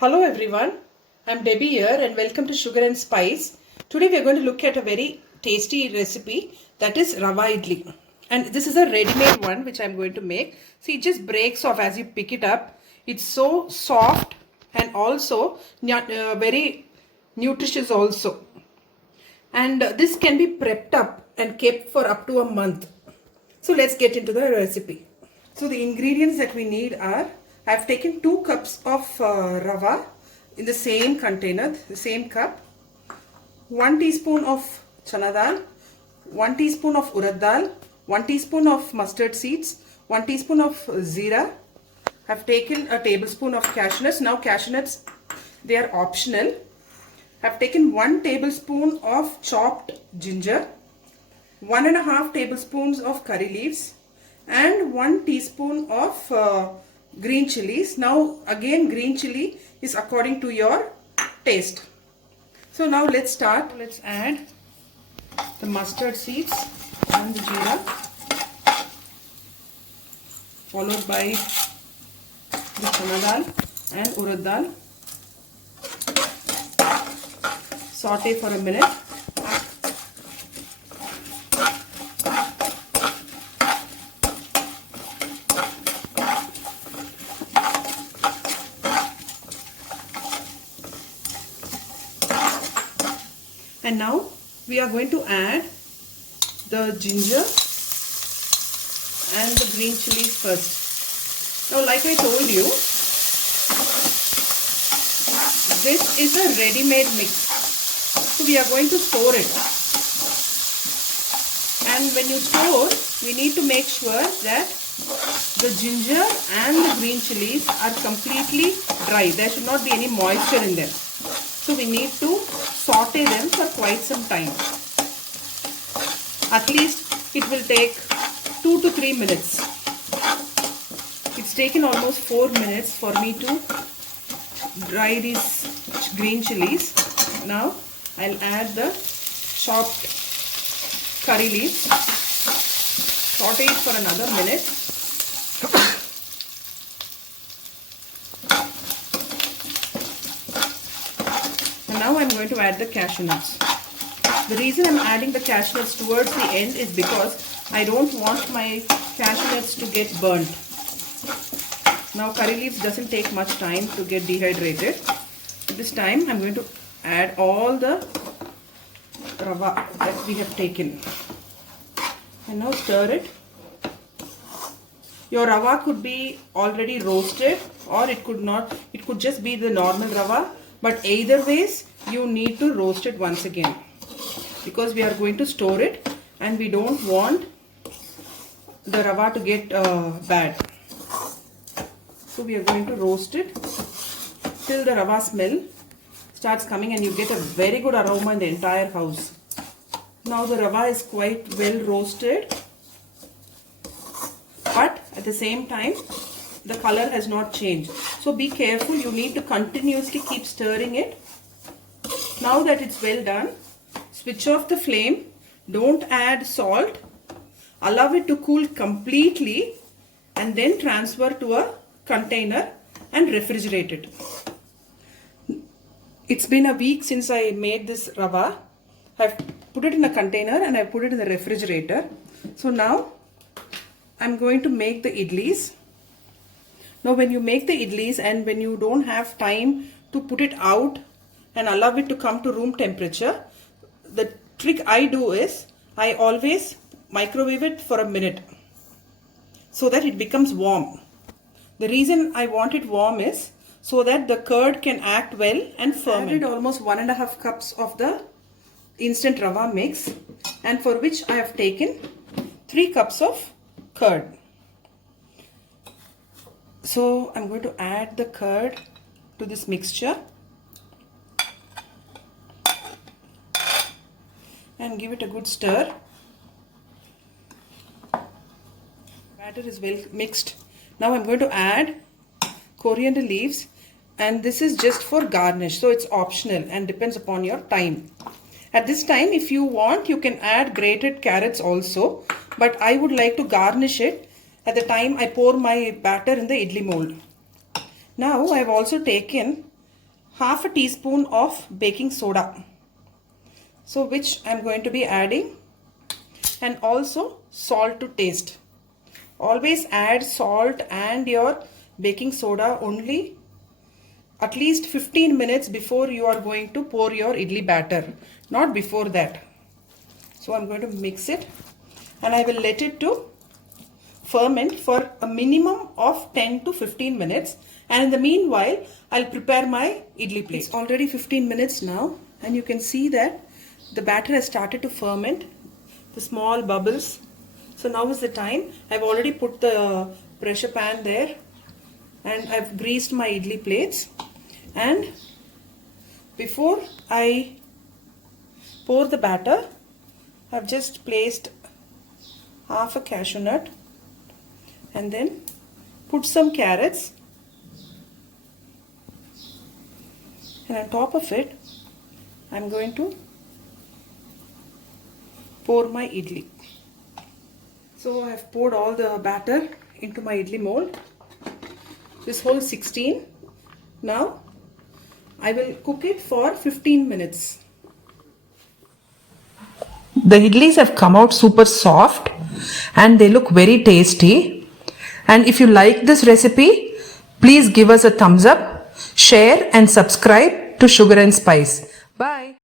Hello everyone, I'm Debbie here and welcome to Sugar and Spice. Today we are going to look at a very tasty recipe, that is Rava Idli. And this is a ready-made one which I'm going to make. See, it just breaks off as you pick it up. It's so soft and also very nutritious also. And this can be prepped up and kept for up to a month. So let's get into the recipe. So the ingredients that we need are, I've taken 2 cups of rava in the same container, the same cup, 1 teaspoon of chana dal, 1 teaspoon of urad dal, 1 teaspoon of mustard seeds, 1 teaspoon of zeera. I've taken a tablespoon of cashew nuts. Now cashew nuts, they are optional. I've taken 1 tablespoon of chopped ginger, 1.5 tablespoons of curry leaves, and 1 teaspoon of green chilies. Now again, green chili is according to your taste. So now let's start. Let's add the mustard seeds and the jeera, followed by the chana dal and urad dal. Saute for a minute. And now we are going to add the ginger and the green chilies first. Now, like I told you, this is a ready-made mix. So we are going to store it. And when you store, we need to make sure that the ginger and the green chilies are completely dry. There should not be any moisture in them. So we need to saute them for quite some time. At least it will take 2 to 3 minutes. It's taken almost 4 minutes for me to dry these green chilies. Now I'll add the chopped curry leaves. Saute it for another minute. Now I'm going to add the cashew nuts. The reason I'm adding the cashew nuts towards the end is because I don't want my cashew nuts to get burnt. Now curry leaves doesn't take much time to get dehydrated. At this time I'm going to add all the rava that we have taken. And now stir it. Your rava could be already roasted or it could not. It could just be the normal rava. But either ways, you need to roast it once again, because we are going to store it and we don't want the rava to get bad. So we are going to roast it till the rava smell starts coming and you get a very good aroma in the entire house. Now the rava is quite well roasted, but at the same time the color has not changed. So be careful, you need to continuously keep stirring it. Now that it's well done, switch off the flame, don't add salt, allow it to cool completely and then transfer to a container and refrigerate it. It's been a week since I made this rava. I've put it in a container and I put it in the refrigerator. So now I'm going to make the idlis. Now when you make the idlis and when you don't have time to put it out and allow it to come to room temperature, the trick I do is I always microwave it for a minute so that it becomes warm. The reason I want it warm is so that the curd can act well and ferment. I added almost 1.5 cups of the instant rava mix, and for which I have taken 3 cups of curd. So I'm going to add the curd to this mixture and give it a good stir. Batter is well mixed. Now I'm going to add coriander leaves, and this is just for garnish, so it's optional and depends upon your time. At this time, if you want, you can add grated carrots also, but I would like to garnish it at the time I pour my batter in the idli mold. Now I have also taken half a teaspoon of baking soda. So which I'm going to be adding, and also salt to taste. Always add salt and your baking soda only at least 15 minutes before you are going to pour your idli batter, not before that. So I'm going to mix it and I will let it to ferment for a minimum of 10 to 15 minutes, and in the meanwhile I'll prepare my idli plate. It's already 15 minutes now and you can see that the batter has started to ferment, the small bubbles. So now is the time. I've already put the pressure pan there and I've greased my idli plates, and before I pour the batter I've just placed half a cashew nut and then put some carrots, and on top of it I'm going to pour my idli. So I have poured all the batter into my idli mold. This whole 16. Now I will cook it for 15 minutes. The idlis have come out super soft and they look very tasty. And if you like this recipe, please give us a thumbs up, share and subscribe to Sugar and Spice. Bye.